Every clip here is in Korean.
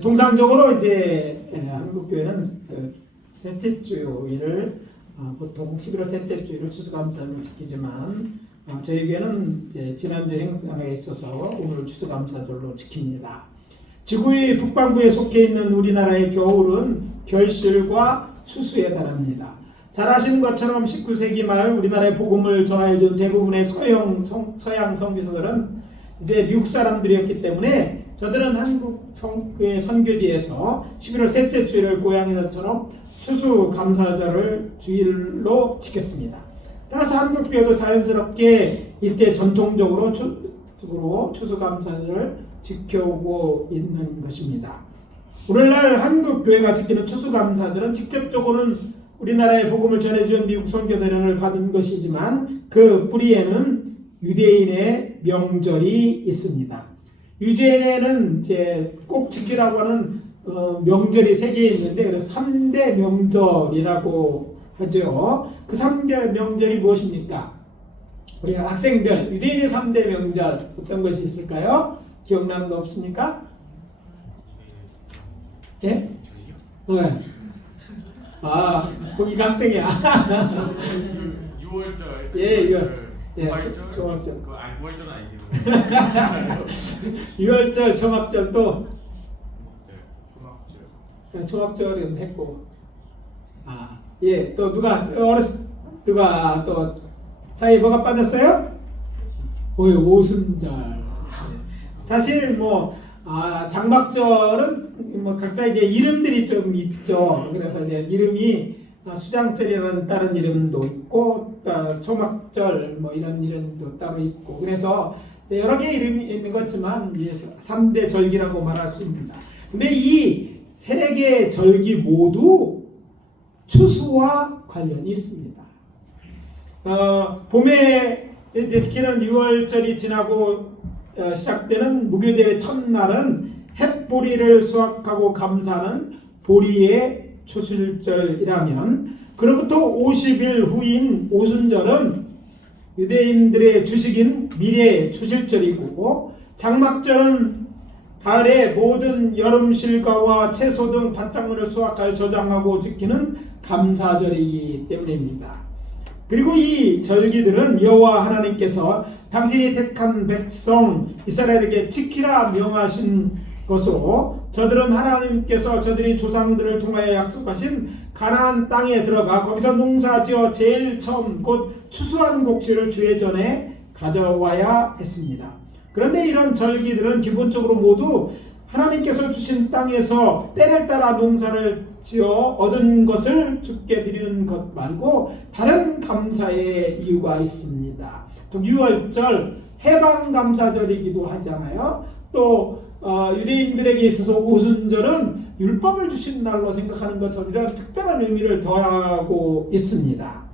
통상적으로 이제 한국 교회는 셋째 주일을 보통 11월 셋째 주일을 추수감사절로 지키지만 저희 교회는 이제 지난주 행사에 있어서 오늘 추수감사절로 지킵니다. 지구의 북반구에 속해 있는 우리나라의 겨울은 결실과 추수에 달합니다. 잘 아시는 것처럼 19세기 말 우리나라에 복음을 전하여준 대부분의 서양 선교사들은 이제 미국 사람들이었기 때문에 저들은 한국 선교지에서 11월 셋째 주일을 고향에서처럼 추수감사절을 주일로 지켰습니다. 따라서 한국교회도 자연스럽게 이때 전통적으로 추수감사절을 지켜오고 있는 것입니다. 오늘날 한국교회가 지키는 추수감사절은 직접적으로는 우리나라에 복음을 전해준 미국 선교사령을 받은 것이지만 그 뿌리에는 유대인의 명절이 있습니다. 유대인에는 이제 꼭 지키라고 하는 명절이 3개 있는데 그래서 3대 명절이라고 하죠. 그 3대 명절이 무엇입니까? 우리 학생들 유대인의 3대 명절 어떤 것이 있을까요? 기억나는 거 없습니까? 예? 네. 거기가 학생이야. 6월절. 예, 6월. 예, 정확절. 9월절은 아니지만. 6월절, 정합절도. 네, 초합절은 했고. 예, 또 누가 또 사이에 뭐가 빠졌어요? 오순절. 사실 장막절은 각자 이제 이름들이 좀 있죠. 그래서 이제 이름이 수장절이라는 다른 이름도 있고, 초막절 이런 이름도 따로 있고, 그래서 여러 개의 이름이 있는 것지만 3대 절기라고 말할 수 있습니다. 근데 이 3개의 절기 모두 추수와 관련이 있습니다. 봄에 이제 지키는 6월절이 지나고 시작되는 무교절의 첫날은 햇보리를 수확하고 감사하는 보리의 초술절이라면 그로부터 50일 후인 오순절은 유대인들의 주식인 미래의 초실절이고 장막절은 가을에 모든 여름 실과와 채소 등 밭작물을 수확하여 저장하고 지키는 감사절이기 때문입니다. 그리고 이 절기들은 여호와 하나님께서 당신이 택한 백성 이스라엘에게 지키라 명하신 것으로 저들은 하나님께서 저들이 조상들을 통하여 약속하신 가나안 땅에 들어가 거기서 농사지어 제일 처음 곧 추수한 곡식을 주의 전에 가져와야 했습니다. 그런데 이런 절기들은 기본적으로 모두 하나님께서 주신 땅에서 때를 따라 농사를 지어 얻은 것을 주께 드리는 것 말고 다른 감사의 이유가 있습니다. 또 6월절 해방감사절이기도 하잖아요. 또 유대인들에게 있어서 오순절은 율법을 주신 날로 생각하는 것처럼 이런 특별한 의미를 더하고 있습니다.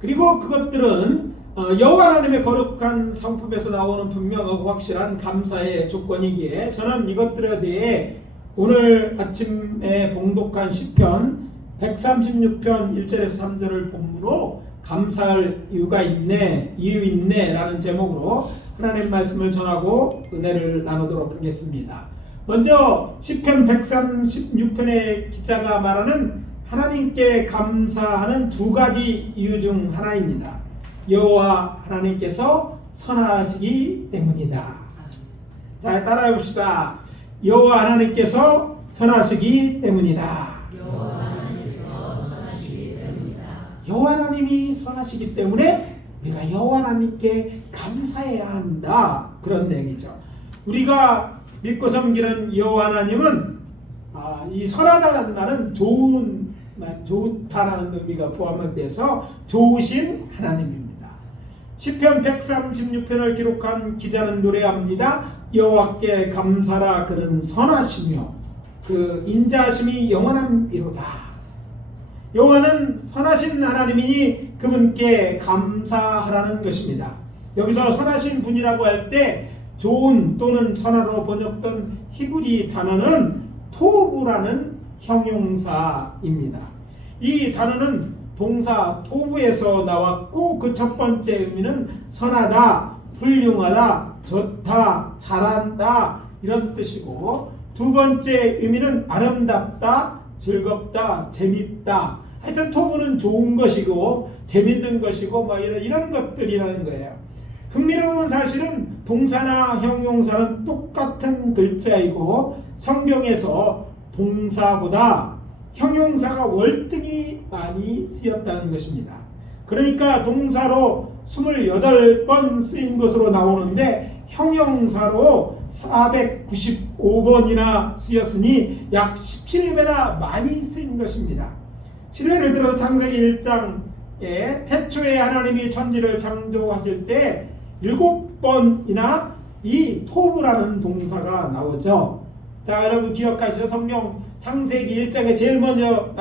그리고 그것들은 여호와 하나님의 거룩한 성품에서 나오는 분명하고 확실한 감사의 조건이기에 저는 이것들에 대해 오늘 아침에 봉독한 시편 136편 1절에서 3절을 본문으로 감사할 이유 있네 라는 제목으로 하나님 말씀을 전하고 은혜를 나누도록 하겠습니다. 먼저 시편 136편의 기자가 말하는 하나님께 감사하는 2가지 이유 중 하나입니다. 여호와 하나님께서 선하시기 때문이다. 자, 따라해 봅시다. 여호와 하나님께서 선하시기 때문이다. 여호와 하나님이 선하시기 때문에 우리가 여호와 하나님께 감사해야 한다. 그런 얘기죠. 우리가 믿고 섬기는 여호와 하나님은 이 선하다는 말은 좋다라는 의미가 포함돼서 좋으신 하나님입니다. 시편 136편을 기록한 기자는 노래합니다. 여호와께 감사라 그는 선하시며 그 인자하심이 영원함이로다. 여호와는 선하신 하나님이니 그분께 감사하라는 것입니다. 여기서 선하신 분이라고 할 때 좋은 또는 선하로 번역된 히브리 단어는 토부라는 형용사입니다. 이 단어는 동사 토부에서 나왔고 그 첫 번째 의미는 선하다, 훌륭하다, 좋다, 잘한다, 이런 뜻이고, 두 번째 의미는 아름답다, 즐겁다, 재밌다. 하여튼 토부는 좋은 것이고 재밌는 것이고 뭐 이런 것들이라는 거예요. 흥미로운 사실은 동사나 형용사는 똑같은 글자이고 성경에서 동사보다 형용사가 월등히 많이 쓰였다는 것입니다. 그러니까 동사로 28번 쓰인 것으로 나오는데 형용사로 495번이나 쓰였으니 약 17배나 많이 쓰인 것입니다. 실례를 들어서 창세기 1장에 태초에 하나님이 천지를 창조하실 때 7번이나 이 토부라는 동사가 나오죠. 자, 여러분 기억하시죠? 성경 창세기 1장에 제일 먼저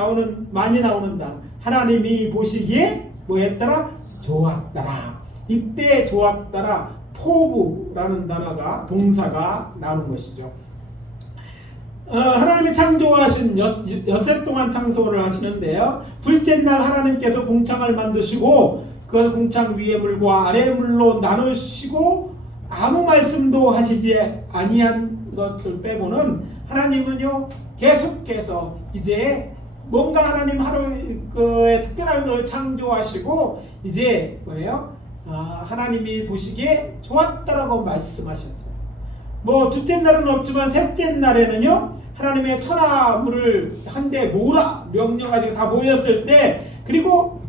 많이 나오는 단, 하나님이 보시기에 뭐 했더라? 좋았더라. 이때 좋았더라, 토부라는 단어가, 동사가 나오는 것이죠. 하나님이 창조하신 엿새 동안 창조를 하시는데요. 둘째 날 하나님께서 궁창을 만드시고 그 궁창 위의 물과 아래의 물로 나누시고 아무 말씀도 하시지 아니한 것을 빼고는 하나님은요 계속해서 이제 뭔가 하나님 하루의 특별한 걸 창조하시고 이제 뭐예요? 하나님이 보시기에 좋았다라고 말씀하셨어요. 뭐 둘째 날은 없지만 셋째 날에는요 하나님의 천하물을 한데 모으라 명령하시고 다 모였을 때, 그리고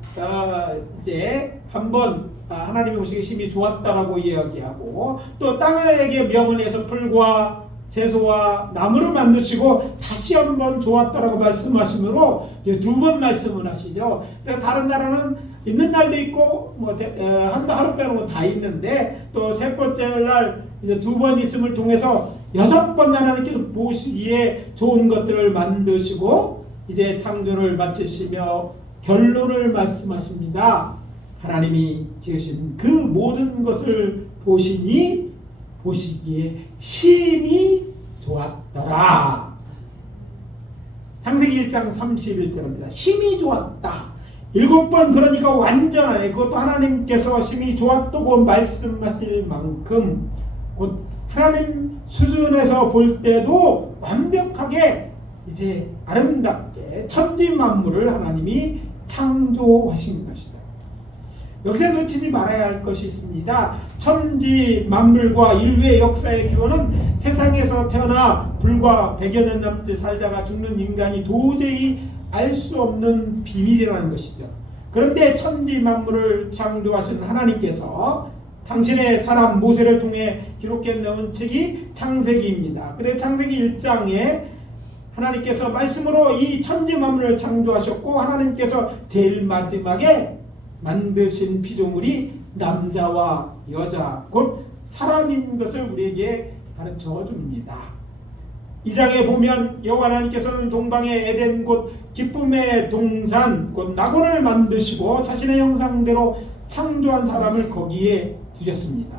이제 한번 하나님이 보시기에 심히 좋았다라고 이야기하고, 또 땅에게 명을 해서 풀과 채소와 나무를 만드시고 다시 한번 좋았다라고 말씀하시므로 두 번 말씀을 하시죠. 다른 나라는 있는 날도 있고 뭐 하루 빼놓고 다 있는데, 또 세 번째 날 이제 두 번 있음을 통해서 6번 하나님께서 보시기에 좋은 것들을 만드시고 이제 창조를 마치시며 결론을 말씀하십니다. 하나님이 지으신 그 모든 것을 보시기에 심히 좋았더라. 창세기 1장 31절입니다. 심히 좋았다. 7번, 그러니까 완전하게, 그것도 하나님께서 심히 좋았다고 말씀하실 만큼 곧 하나님 수준에서 볼 때도 완벽하게 이제 아름답게 천지 만물을 하나님이 창조하신 것이다. 여기서 놓치지 말아야 할 것이 있습니다. 천지 만물과 인류의 역사의 기원은 세상에서 태어나 불과 100여 년 남짓 살다가 죽는 인간이 도저히 알 수 없는 비밀이라는 것이죠. 그런데 천지 만물을 창조하신 하나님께서 당신의 사람 모세를 통해 기록해 놓은 책이 창세기입니다. 그래서 창세기 1장에 하나님께서 말씀으로 이 천지 만물을 창조하셨고, 하나님께서 제일 마지막에 만드신 피조물이 남자와 여자 곧 사람인 것을 우리에게 가르쳐 줍니다. 이 장에 보면 여호와 하나님께서는 동방의 에덴 곧 기쁨의 동산 곧 낙원을 만드시고 자신의 형상대로 창조한 사람을 거기에 두셨습니다.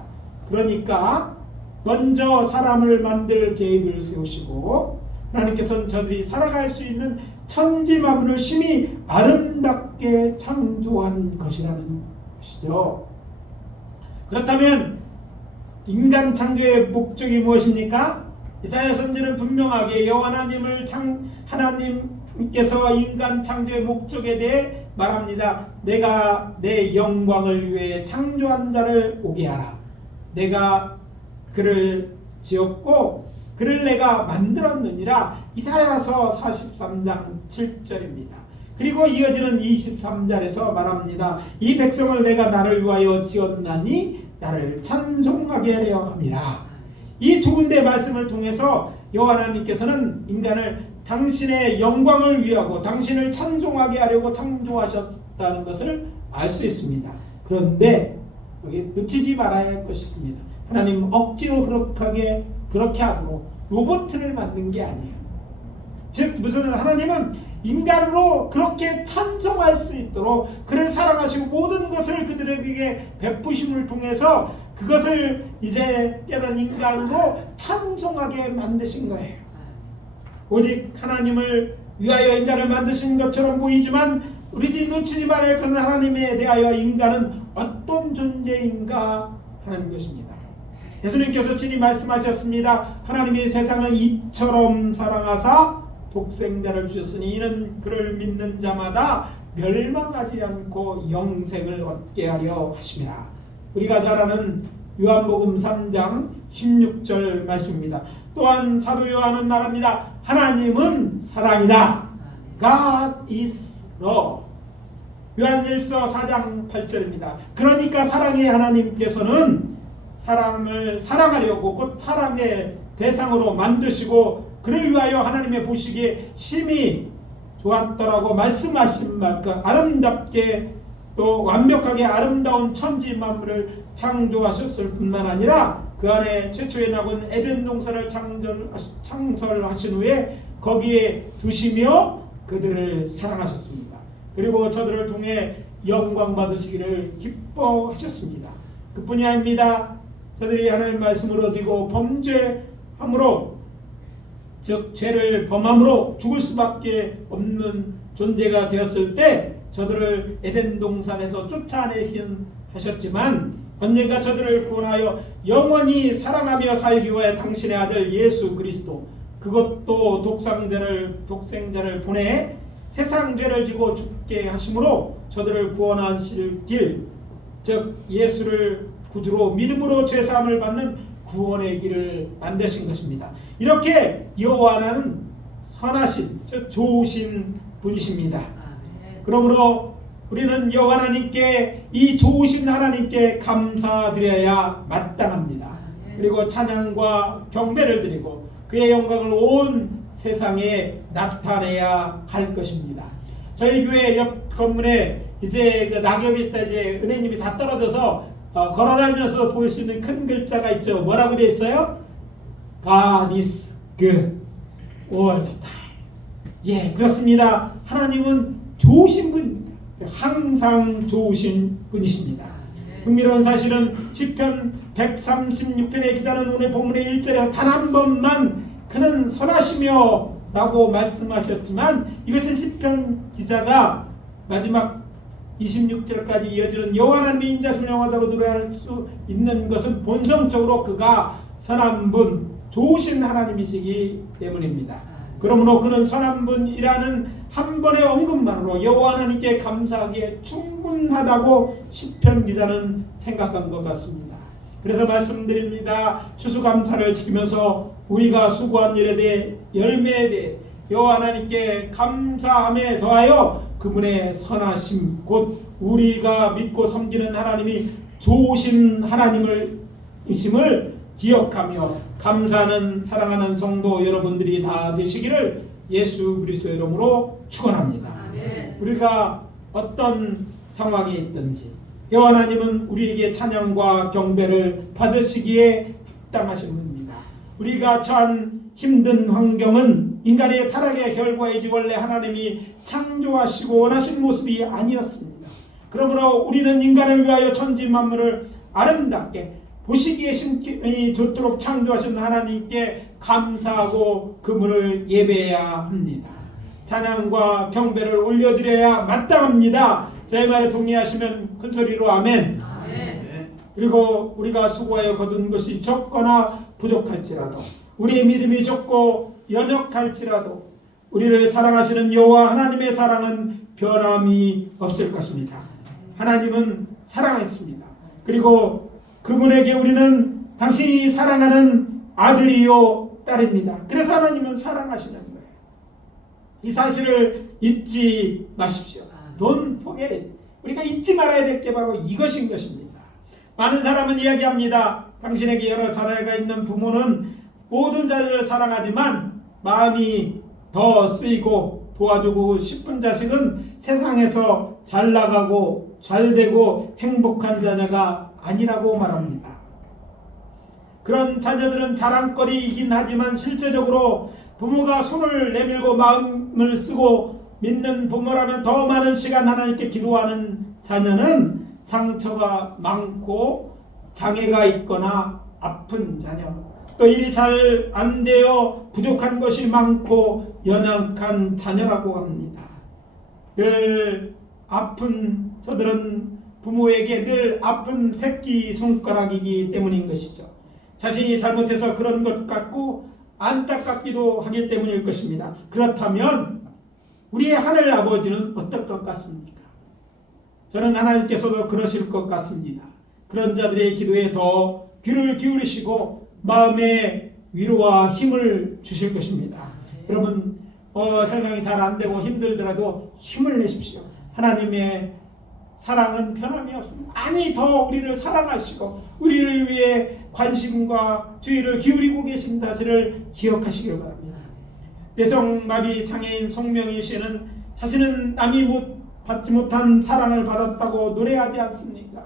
그러니까 먼저 사람을 만들 계획을 세우시고 하나님께서는 저들이 살아갈 수 있는 천지 만물을 심히 아름답게 창조한 것이라는 것이죠. 그렇다면 인간 창조의 목적이 무엇입니까? 이사야 선지는 분명하게 여호와 하나님께서 인간 창조의 목적에 대해 말합니다. 내가 내 영광을 위해 창조한 자를 오게 하라. 내가 그를 지었고 그를 내가 만들었느니라. 이사야서 43장 7절입니다. 그리고 이어지는 23절에서 말합니다. 이 백성을 내가 나를 위하여 지었나니 나를 찬송하게 하려 함이라. 이 두 군데 말씀을 통해서 여호와 하나님께서는 인간을 당신의 영광을 위하고 당신을 찬송하게 하려고 창조하셨다는 것을 알 수 있습니다. 그런데 여기 놓치지 말아야 할 것이 있습니다. 하나님은 억지로 그렇게 하도록 로봇을 만든 게 아니에요. 즉 무슨 하나님은 인간으로 그렇게 찬송할 수 있도록 그를 사랑하시고 모든 것을 그들에게 베푸심을 통해서 그것을 이제 깨달은 인간으로 찬송하게 만드신 거예요. 오직 하나님을 위하여 인간을 만드신 것처럼 보이지만 우리 놓치지 말아야 할 것은 하나님에 대하여 인간은 어떤 존재인가 하는 것입니다. 예수님께서 친히 말씀하셨습니다. 하나님이 세상을 이처럼 사랑하사 독생자를 주셨으니 이는 그를 믿는 자마다 멸망하지 않고 영생을 얻게 하려 하심이라. 우리가 잘 아는 요한복음 3장 16절 말씀입니다. 또한 사도 요한은 말합니다. 하나님은 사랑이다. God is love. 요한일서 4장 8절입니다. 그러니까 사랑의 하나님께서는 사람을 사랑하려고 곧 사랑의 대상으로 만드시고 그를 위하여 하나님의 보시기에 심히 좋았더라고 말씀하신 만큼 아름답게 또 완벽하게 아름다운 천지 만물을 창조하셨을 뿐만 아니라 그 안에 최초에 나온 에덴 동산을 창설하신 후에 거기에 두시며 그들을 사랑하셨습니다. 그리고 저들을 통해 영광 받으시기를 기뻐하셨습니다. 그뿐이 아닙니다. 저들이 하나님의 말씀을 어기고 범죄함으로 즉 죄를 범함으로 죽을 수밖에 없는 존재가 되었을 때 저들을 에덴 동산에서 쫓아내신 하셨지만 언젠가 저들을 구원하여 영원히 사랑하며 살기 위해 당신의 아들 예수 그리스도 그것도 독생자를 보내 세상 죄를 지고 죽게 하심으로 저들을 구원하실 길 즉 예수를 구주로 믿음으로 죄사함을 받는 구원의 길을 만드신 것입니다. 이렇게 여호와 하나는 선하신 즉 좋으신 분이십니다. 그러므로 우리는 여호와 하나님께 이 좋으신 하나님께 감사드려야 마땅합니다. 그리고 찬양과 경배를 드리고 그의 영광을 온 세상에 나타내야 할 것입니다. 저희 교회 옆 건물에 이제 그 낙엽이 있다 이제 은행잎이 다 떨어져서 걸어다니면서 보일 수 있는 큰 글자가 있죠. 뭐라고 되어 있어요? God is good all the time. 예, 그렇습니다. 하나님은 좋으신 분입니다. 항상 좋으신 분이십니다. 흥미로운 사실은 시편 136편의 기자는 오늘 본문의 1절에 단 한 번만 그는 선하시며 라고 말씀하셨지만 이것은 시편 기자가 마지막 26절까지 이어지는 여호와 하나님의 인자심 영화다고 노래할 수 있는 것은 본성적으로 그가 선한 분, 좋으신 하나님이시기 때문입니다. 그러므로 그는 선한 분이라는 한 번의 언급만으로 여호와 하나님께 감사하기에 충분하다고 시편 기자는 생각한 것 같습니다. 그래서 말씀드립니다. 추수감사를 지키면서 우리가 수고한 일에 대해 열매에 대해 여호와 하나님께 감사함에 더하여 그분의 선하심 곧 우리가 믿고 섬기는 하나님이 좋으신 하나님이심을 기억하며 감사하는 사랑하는 성도 여러분들이 다 되시기를 예수 그리스도의 이름으로 축원합니다. 우리가 어떤 상황에 있든지 여호와 하나님은 우리에게 찬양과 경배를 받으시기에 합당하신 분입니다. 우리가 처한 힘든 환경은 인간의 타락의 결과이지 원래 하나님이 창조하시고 원하신 모습이 아니었습니다. 그러므로 우리는 인간을 위하여 천지 만물을 아름답게 보시기에 심히 좋도록 창조하신 하나님께 감사하고 그분을 예배해야 합니다. 찬양과 경배를 올려드려야 마땅합니다. 제 말에 동의하시면 큰 소리로 아멘. 그리고 우리가 수고하여 거둔 것이 적거나 부족할지라도 우리의 믿음이 적고 연약할지라도 우리를 사랑하시는 여호와 하나님의 사랑은 변함이 없을 것입니다. 하나님은 사랑하십니다. 그리고 그분에게 우리는 당신이 사랑하는 아들이요 딸입니다. 그래서 하나님은 사랑하시는 거예요. 이 사실을 잊지 마십시오. Don't forget it. 우리가 잊지 말아야 될 게 바로 이것인 것입니다. 많은 사람은 이야기합니다. 당신에게 여러 자녀가 있는 부모는 모든 자녀를 사랑하지만 마음이 더 쓰이고 도와주고 싶은 자식은 세상에서 잘 나가고 잘 되고 행복한 자녀가 아니라고 말합니다. 그런 자녀들은 자랑거리이긴 하지만 실제적으로 부모가 손을 내밀고 마음을 쓰고 믿는 부모라면 더 많은 시간 하나님께 기도하는 자녀는 상처가 많고 장애가 있거나 아픈 자녀 또 일이 잘 안 되어 부족한 것이 많고 연약한 자녀라고 합니다. 늘 아픈 저들은 부모에게 늘 아픈 새끼 손가락이기 때문인 것이죠. 자신이 잘못해서 그런 것 같고 안타깝기도 하기 때문일 것입니다. 그렇다면 우리의 하늘 아버지는 어떨 것 같습니까? 저는 하나님께서도 그러실 것 같습니다. 그런 자들의 기도에 더 귀를 기울이시고 마음의 위로와 힘을 주실 것입니다. 여러분 세상이 잘 안되고 힘들더라도 힘을 내십시오. 하나님의 사랑은 변함이 없습니다. 아니 더 우리를 사랑하시고 우리를 위해 관심과 주의를 기울이고 계신 사실을 기억하시길 바랍니다. 뇌성마비 장애인 송명희 씨는 자신은 남이 받지 못한 사랑을 받았다고 노래하지 않습니까?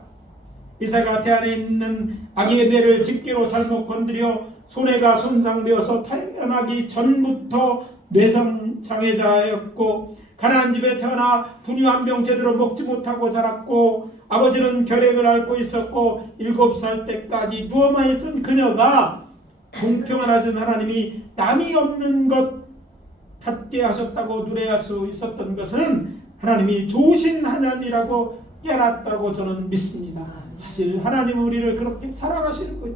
이사가 태안에 있는 아기의 뇌를 집게로 잘못 건드려 손해가 손상되어서 태어나기 전부터 뇌성 장애자였고 가난한 집에 태어나 분유 한 병 제대로 먹지 못하고 자랐고 아버지는 결핵을 앓고 있었고 7살 때까지 누워만 있던 그녀가 공평을 하신 하나님이 남이 없는 것 같게 하셨다고 노래할 수 있었던 것은 하나님이 좋으신 하나님이라고 깨닫다고 저는 믿습니다. 사실 하나님은 우리를 그렇게 사랑하시는 거예요.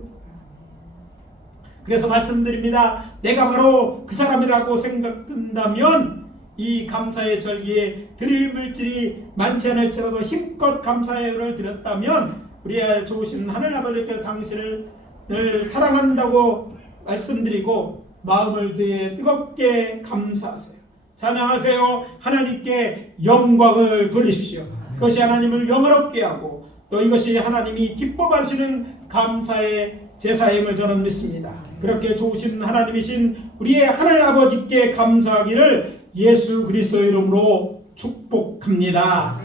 그래서 말씀드립니다. 내가 바로 그 사람이라고 생각된다면 이 감사의 절기에 드릴 물질이 많지 않을지라도 힘껏 감사를 드렸다면 우리의 좋으신 하늘 아버지께 당신을 늘 사랑한다고 말씀드리고 마음을 다해 뜨겁게 감사하세요. 찬양하세요. 하나님께 영광을 돌리십시오. 그것이 하나님을 영화롭게 하고 또 이것이 하나님이 기뻐하시는 감사의 제사임을 저는 믿습니다. 그렇게 좋으신 하나님이신 우리의 하늘 아버지께 감사하기를 예수 그리스도의 이름으로 축복합니다.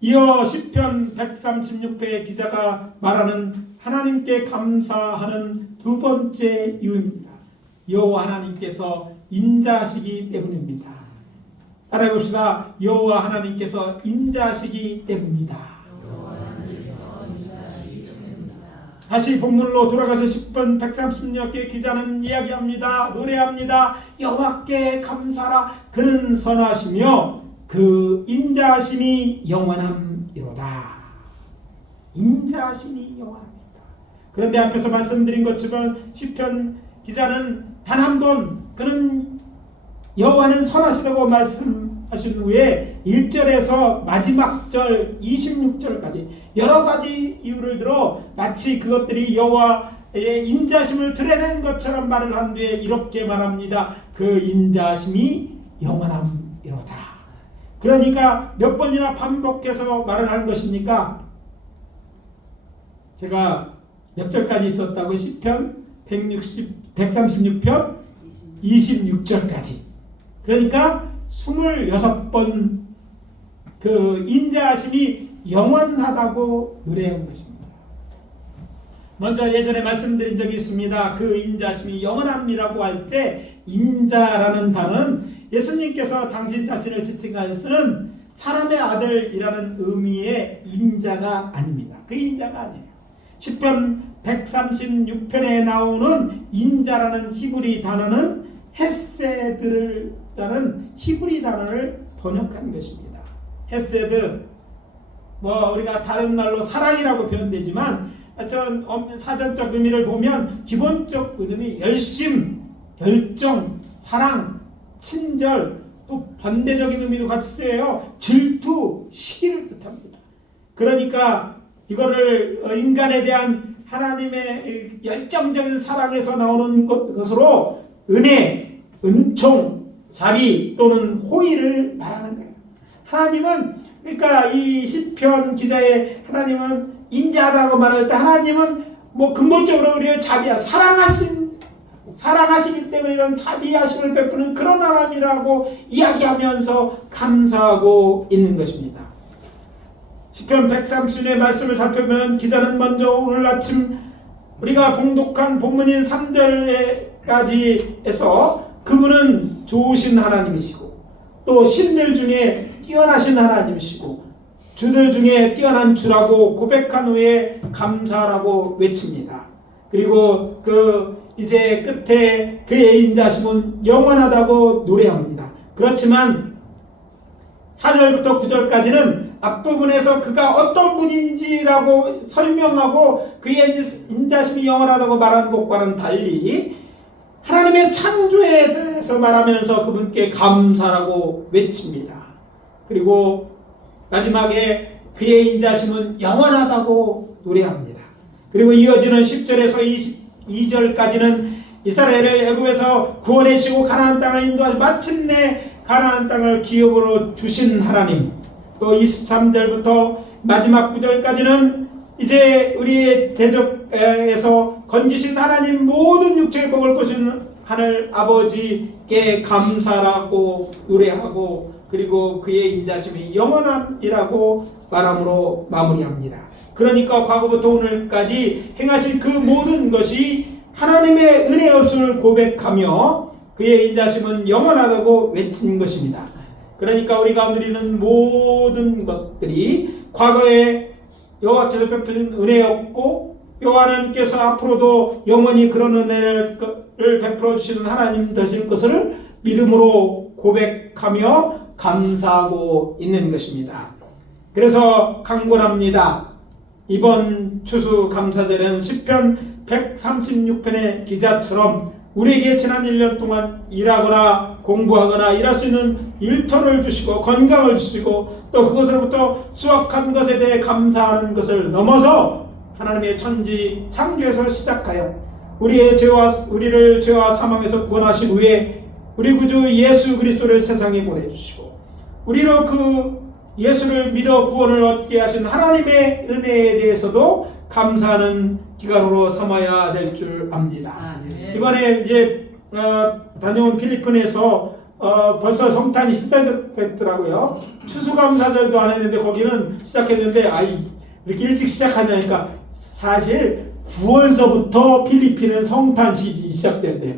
이어 시편 136편 기자가 말하는 하나님께 감사하는 두 번째 이유입니다. 여호와 하나님께서 인자하시기 때문입니다. 따라해 봅시다. 여호와 하나님께서 인자하시기 때문이다. 다시 본문으로 돌아가서 10번 136개 기자는 이야기합니다. 노래합니다. 여호와께 감사라. 그는 선하시며 그 인자하심이 영원함이로다. 인자하심이 영원합니다. 그런데 앞에서 말씀드린 것처럼 시편 기자는 단 한 번 그는 여호와는 선하시다고 말씀하신 후에 1절에서 마지막 절 26절까지 여러 가지 이유를 들어 마치 그것들이 여호와의 인자심을 드러낸 것처럼 말을 한 뒤에 이렇게 말합니다. 그 인자심이 영원함이로다. 그러니까 몇 번이나 반복해서 말을 하는 것입니까? 제가 몇 절까지 있었다고 시편 136편 26절까지. 그러니까 26번 그 인자하심이 영원하다고 노래한 것입니다. 먼저 예전에 말씀드린 적이 있습니다. 그 인자하심이 영원함이라고 할 때 인자라는 단어는 예수님께서 당신 자신을 지칭하여 쓰는 사람의 아들이라는 의미의 인자가 아닙니다. 그 인자가 아니에요. 시편 136편에 나오는 인자라는 히브리 단어는 헤세드라는 히브리 단어를 번역한 것입니다. 헤세드, 우리가 다른 말로 사랑이라고 표현되지만 사전적 의미를 보면 기본적 의미 열심, 열정, 사랑, 친절, 또 반대적인 의미도 같이 쓰여요. 질투, 시기를 뜻합니다. 그러니까 이거를 인간에 대한 하나님의 열정적인 사랑에서 나오는 것으로 은혜, 은총, 자비 또는 호의를 말하는 거예요. 하나님은 그러니까 이 시편 기자의 하나님은 인자하다고 말할 때 하나님은 근본적으로 우리를 사랑하시기 때문에 이런 자비하심을 베푸는 그런 하나님이라고 이야기하면서 감사하고 있는 것입니다. 시편 130편의 말씀을 살펴보면 기자는 먼저 오늘 아침 우리가 봉독한 본문인 3절까지에서 그분은 좋으신 하나님이시고 또 신들 중에 뛰어나신 하나님이시고 주들 중에 뛰어난 주라고 고백한 후에 감사라고 외칩니다. 그리고 이제 끝에 그의 인자심은 영원하다고 노래합니다. 그렇지만 4절부터 9절까지는 앞부분에서 그가 어떤 분인지라고 설명하고 그의 인자심이 영원하다고 말한 것과는 달리 하나님의 창조에 대해서 말하면서 그분께 감사라고 외칩니다. 그리고 마지막에 그의 인자심은 영원하다고 노래합니다. 그리고 이어지는 10절에서 22절까지는 이스라엘을 애굽에서 구원해주시고 가나안 땅을 인도하시 마침내 가나안 땅을 기업으로 주신 하나님, 또 23절부터 마지막 9절까지는 이제 우리의 대적에서 건지신 하나님 모든 육체의 복을 거신 하늘 아버지께 감사라고 노래하고 그리고 그의 인자심이 영원함이라고 말함으로 마무리합니다. 그러니까 과거부터 오늘까지 행하신 그 모든 것이 하나님의 은혜 없음을 고백하며 그의 인자심은 영원하다고 외친 것입니다. 그러니까 우리가 누리는 모든 것들이 과거에 여호와께서 베푸신 은혜였고 여호와 하나님께서 앞으로도 영원히 그런 은혜를 베풀어 주시는 하나님 되실 것을 믿음으로 고백하며 감사하고 있는 것입니다. 그래서 강권합니다. 이번 추수감사절은 시편 136편의 기자처럼 우리에게 지난 1년 동안 일하거나 공부하거나 일할 수 있는 일터를 주시고 건강을 주시고 또 그것으로부터 수확한 것에 대해 감사하는 것을 넘어서 하나님의 천지 창조에서 시작하여 우리를 죄와 사망에서 구원하신 후에 우리 구주 예수 그리스도를 세상에 보내주시고 우리로 그 예수를 믿어 구원을 얻게 하신 하나님의 은혜에 대해서도 감사하는 기간으로 삼아야 될 줄 압니다. 네. 이번에 이제 다녀온 필리핀에서 벌써 성탄이 시작됐더라고요. 추수감사절도 안 했는데 거기는 시작했는데 이렇게 일찍 시작하냐니까 사실 9월서부터 필리핀은 성탄 시즌이 시작된대요.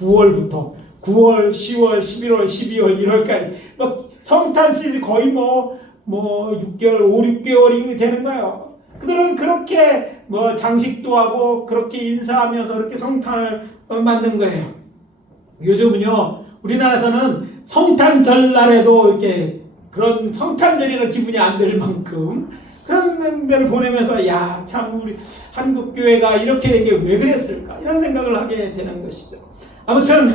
9월부터 9월, 10월, 11월, 12월, 1월까지 막 성탄 시즌 거의 뭐 6개월, 5, 6개월이 되는 거예요. 그들은 그렇게 장식도 하고 그렇게 인사하면서 그렇게 성탄을 만든 거예요. 요즘은요 우리나라에서는 성탄절날에도 이렇게 그런 성탄절이라는 기분이 안 들 만큼 그런 데를 보내면서 참 우리 한국 교회가 이렇게 된 게 왜 그랬을까 이런 생각을 하게 되는 것이죠. 아무튼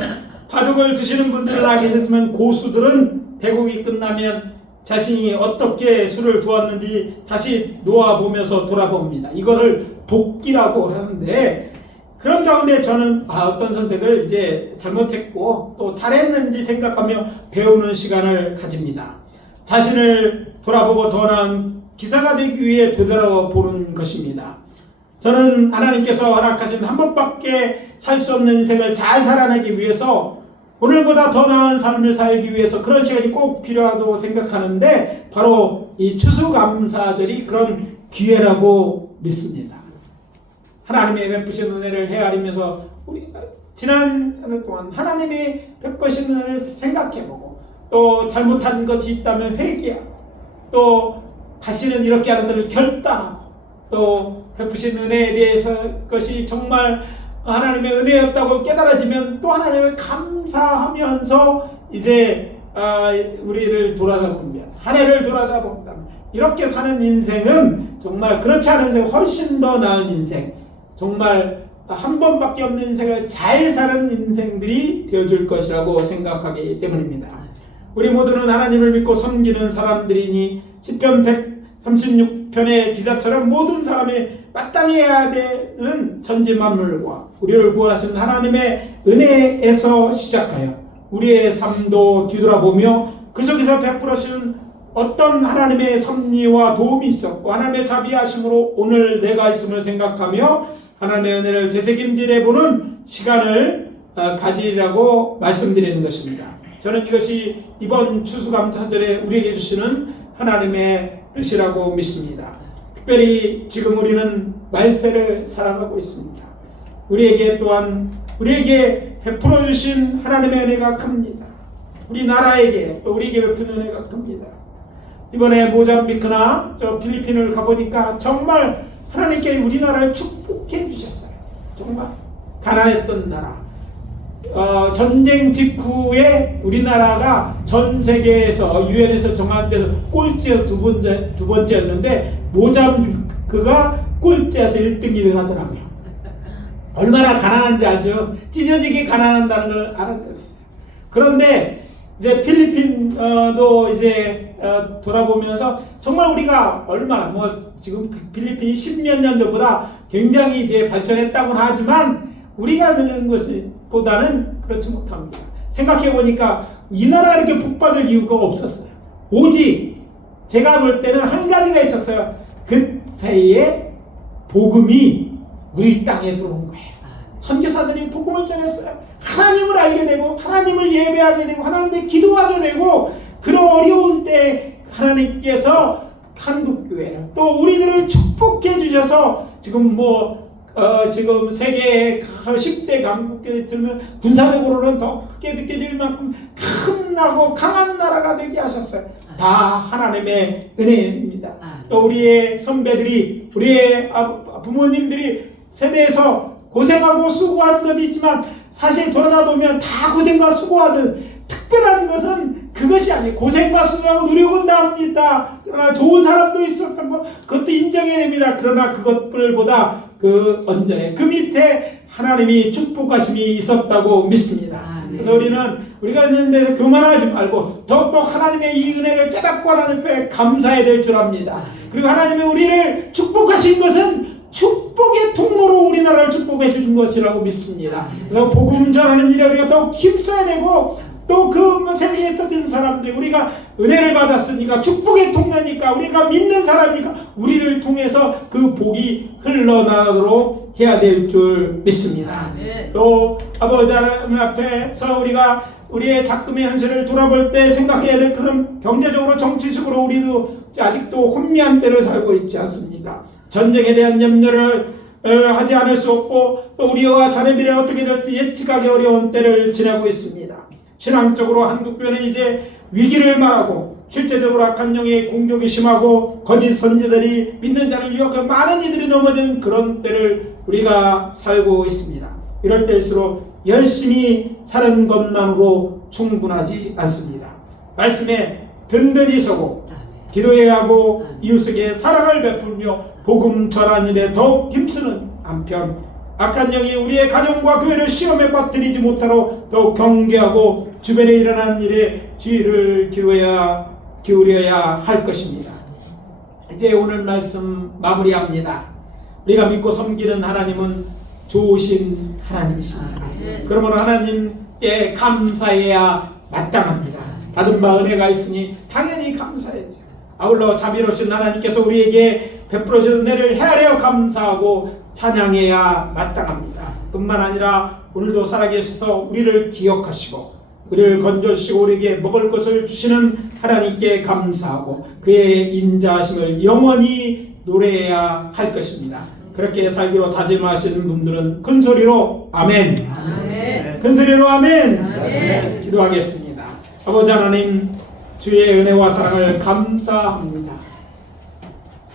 바둑을 두시는 분들은 계셨지만 고수들은 대국이 끝나면 자신이 어떻게 수를 두었는지 다시 놓아보면서 돌아봅니다. 이거를 복기라고 하는데 그런 가운데 저는 어떤 선택을 이제 잘못했고 또 잘했는지 생각하며 배우는 시간을 가집니다. 자신을 돌아보고 더 나은 기사가 되기 위해 되돌아보는 것입니다. 저는 하나님께서 허락하신 한 번밖에 살 수 없는 인생을 잘 살아내기 위해서 오늘보다 더 나은 삶을 살기 위해서 그런 시간이 꼭 필요하다고 생각하는데 바로 이 추수감사절이 그런 기회라고 믿습니다. 하나님의 베푸신 은혜를 헤아리면서 우리 지난 한 해 동안 하나님의 베푸신 은혜를 생각해보고 또 잘못한 것이 있다면 회개하고 또 다시는 이렇게 하는 것을 결단하고 또 베푸신 은혜에 대해서 것이 정말 하나님의 은혜였다고 깨달아지면 또 하나님을 감사하면서 이제 우리를 돌아다보면 한 해를 돌아다본다면 이렇게 사는 인생은 정말 그렇지 않은 인생 훨씬 더 나은 인생 정말 한 번밖에 없는 인생을 잘 사는 인생들이 되어줄 것이라고 생각하기 때문입니다. 우리 모두는 하나님을 믿고 섬기는 사람들이니 시편 136편의 기자처럼 모든 사람이 마땅히 해야 되는 천지 만물과 우리를 구원하신 하나님의 은혜에서 시작하여 우리의 삶도 뒤돌아보며 그 속에서 베풀어주신 어떤 하나님의 섭리와 도움이 있었고 하나님의 자비하심으로 오늘 내가 있음을 생각하며 하나님의 은혜를 되새김질해보는 시간을 가지라고 말씀드리는 것입니다. 저는 이것이 이번 추수감사절에 우리에게 주시는 하나님의 뜻이라고 믿습니다. 특별히 지금 우리는 말세를 살아가고 있습니다. 우리에게 또한 우리에게 베풀어 주신 하나님의 은혜가 큽니다. 우리나라에게 또 우리에게 베푸는 은혜가 큽니다. 이번에 모잠비크나 저 필리핀을 가보니까 정말 하나님께 우리나라를 축복해 주셨어요. 정말 가난했던 나라 전쟁 직후에 우리나라가 전 세계에서 유엔에서 정한 데서 꼴찌에서 두 번째였는데 모잠비크가 꼴찌에서 1등이 하더라고요. 얼마나 가난한지 알죠? 찢어지게 가난한다는 걸 알았어요. 그런데 이제 필리핀도 이제 돌아보면서 정말 우리가 얼마나 뭐 지금 필리핀이 10몇 년 전보다 굉장히 이제 발전했다고는 하지만 우리가 느는 것보다는 그렇지 못합니다. 생각해 보니까 이 나라가 이렇게 복받을 이유가 없었어요. 오직 제가 볼 때는 한 가지가 있었어요. 그 사이에 복음이 우리 땅에 들어온 거예요. 선교사들이 복음을 전했어요. 하나님을 알게 되고 하나님을 예배하게 되고 하나님께 기도하게 되고 그런 어려운 때 하나님께서 한국교회를 또 우리들을 축복해 주셔서 지금 지금 세계 10대 강국에 들면 군사적으로는 더 크게 느껴질 만큼 큰나고 강한 나라가 되게 하셨어요. 다 하나님의 은혜입니다. 또 우리의 선배들이 우리의 부모님들이 세대에서 고생하고 수고한 것도 있지만 사실 돌아다 보면 다 고생과 수고하는 특별한 것은 그것이 아니에요. 고생과 수고하고 노력은 다합니다. 그러나 좋은 사람도 있었던 것 그것도 인정해야 됩니다. 그러나 그것들보다 그 언전에 그 밑에 하나님이 축복하심이 있었다고 믿습니다. 그래서 우리가 있는 데서 교만하지 말고 더욱더 하나님의 이 은혜를 깨닫고 하나님 앞에 감사해야 될 줄 압니다. 그리고 하나님이 우리를 축복하신 것은 축복의 통로로 우리나라를 축복해 주신 것이라고 믿습니다. 그래서 복음 전하는 일에 우리가 더욱 힘써야 되고 또 그 세상에 떠든 사람들 우리가 은혜를 받았으니까 축복의 통로니까 우리가 믿는 사람이니까 우리를 통해서 그 복이 흘러나도록 해야 될 줄 믿습니다. 또 아버지 하나님 앞에서 우리가 우리의 작금의 현실을 돌아볼 때 생각해야 될 그런 경제적으로 정치적으로 우리도 아직도 혼미한 때를 살고 있지 않습니까? 전쟁에 대한 염려를 하지 않을 수 없고 또 우리와 자녀 미래 어떻게 될지 예측하기 어려운 때를 지나고 있습니다. 신앙적으로 한국교회는 이제 위기를 말하고 실제적으로 악한 영의 공격이 심하고 거짓 선지자들이 믿는 자를 유혹하고 많은 이들이 넘어진 그런 때를 우리가 살고 있습니다. 이럴 때일수록 열심히 사는 것만으로 충분하지 않습니다. 말씀에 든든히 서고 기도해야 하고 이웃에게 사랑을 베풀며 복음 전한 일에 더욱 힘쓰는 한편 악한 영이 우리의 가정과 교회를 시험에 빠뜨리지 못하도록 더욱 경계하고 주변에 일어난 일에 귀를 기울여야 할 것입니다. 이제 오늘 말씀 마무리합니다. 우리가 믿고 섬기는 하나님은 좋으신 하나님이십니다. 그러므로 하나님께 감사해야 마땅합니다. 받은 바 은혜가 있으니 당연히 감사해야죠. 아울러 자비로우신 하나님께서 우리에게 베풀어준 은혜를 헤아려 감사하고 찬양해야 마땅합니다. 뿐만 아니라 오늘도 살아계셔서 우리를 기억하시고 우리를 건져주시고 우리에게 먹을 것을 주시는 하나님께 감사하고 그의 인자하심을 영원히 노래해야 할 것입니다. 그렇게 살기로 다짐하시는 분들은 큰 소리로 아멘, 아멘. 큰 소리로 아멘, 아멘. 기도하겠습니다. 아버지 하나님 주의 은혜와 사랑을 감사합니다.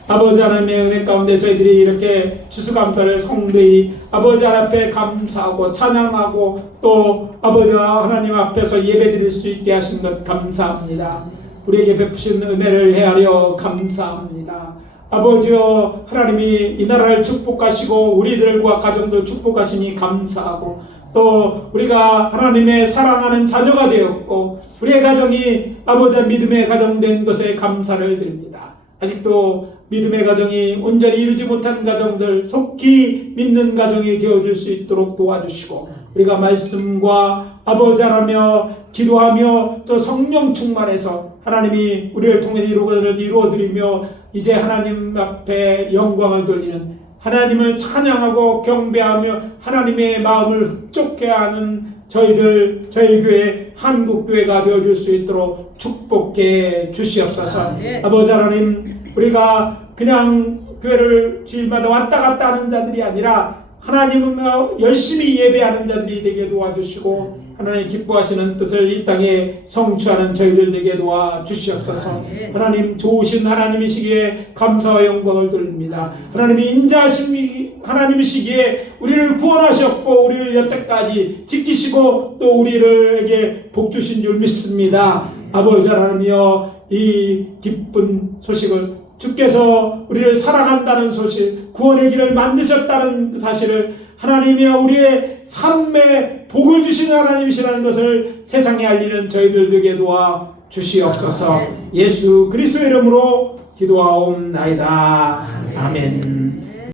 아버지 하나님의 은혜 가운데 저희들이 이렇게 추수감사를 성도히 아버지 앞에 감사하고 찬양하고 또 아버지와 하나님 앞에서 예배드릴 수 있게 하신 것 감사합니다. 우리에게 베푸신 은혜를 헤아려 감사합니다. 아버지여 하나님이 이 나라를 축복하시고 우리들과 가정들 축복하시니 감사하고 또 우리가 하나님의 사랑하는 자녀가 되었고 우리의 가정이 아버지의 믿음의 가정 된 것에 감사를 드립니다. 아직도 믿음의 가정이 온전히 이루지 못한 가정들 속히 믿는 가정이 되어줄 수 있도록 도와주시고 우리가 말씀과 아버지하며 기도하며 또 성령 충만해서 하나님이 우리를 통해서 이루어드리며 이제 하나님 앞에 영광을 돌리는 하나님을 찬양하고 경배하며 하나님의 마음을 흡족해 하는 저희 교회 한국교회가 되어줄 수 있도록 축복해 주시옵소서. 아버지 하나님 우리가 그냥 교회를 주일마다 왔다 갔다 하는 자들이 아니라 하나님은 열심히 예배하는 자들이 되게 도와주시고 하나님 기뻐하시는 뜻을 이 땅에 성취하는 저희들 되게 도와주시옵소서. 하나님 좋으신 하나님이시기에 감사와 영광을 돌립니다. 하나님이 인자하신 하나님이시기에 우리를 구원하셨고 우리를 여태까지 지키시고 또 우리에게 복 주신 줄 믿습니다. 아버지 하나님이여, 이 기쁜 소식을, 주께서 우리를 사랑한다는 소식, 구원의 길을 만드셨다는 그 사실을, 하나님이여 우리의 삶에 복을 주시는 하나님이시라는 것을 세상에 알리는 저희들 되게 도와 주시옵소서. 예수 그리스도의 이름으로 기도하옵나이다. 아멘.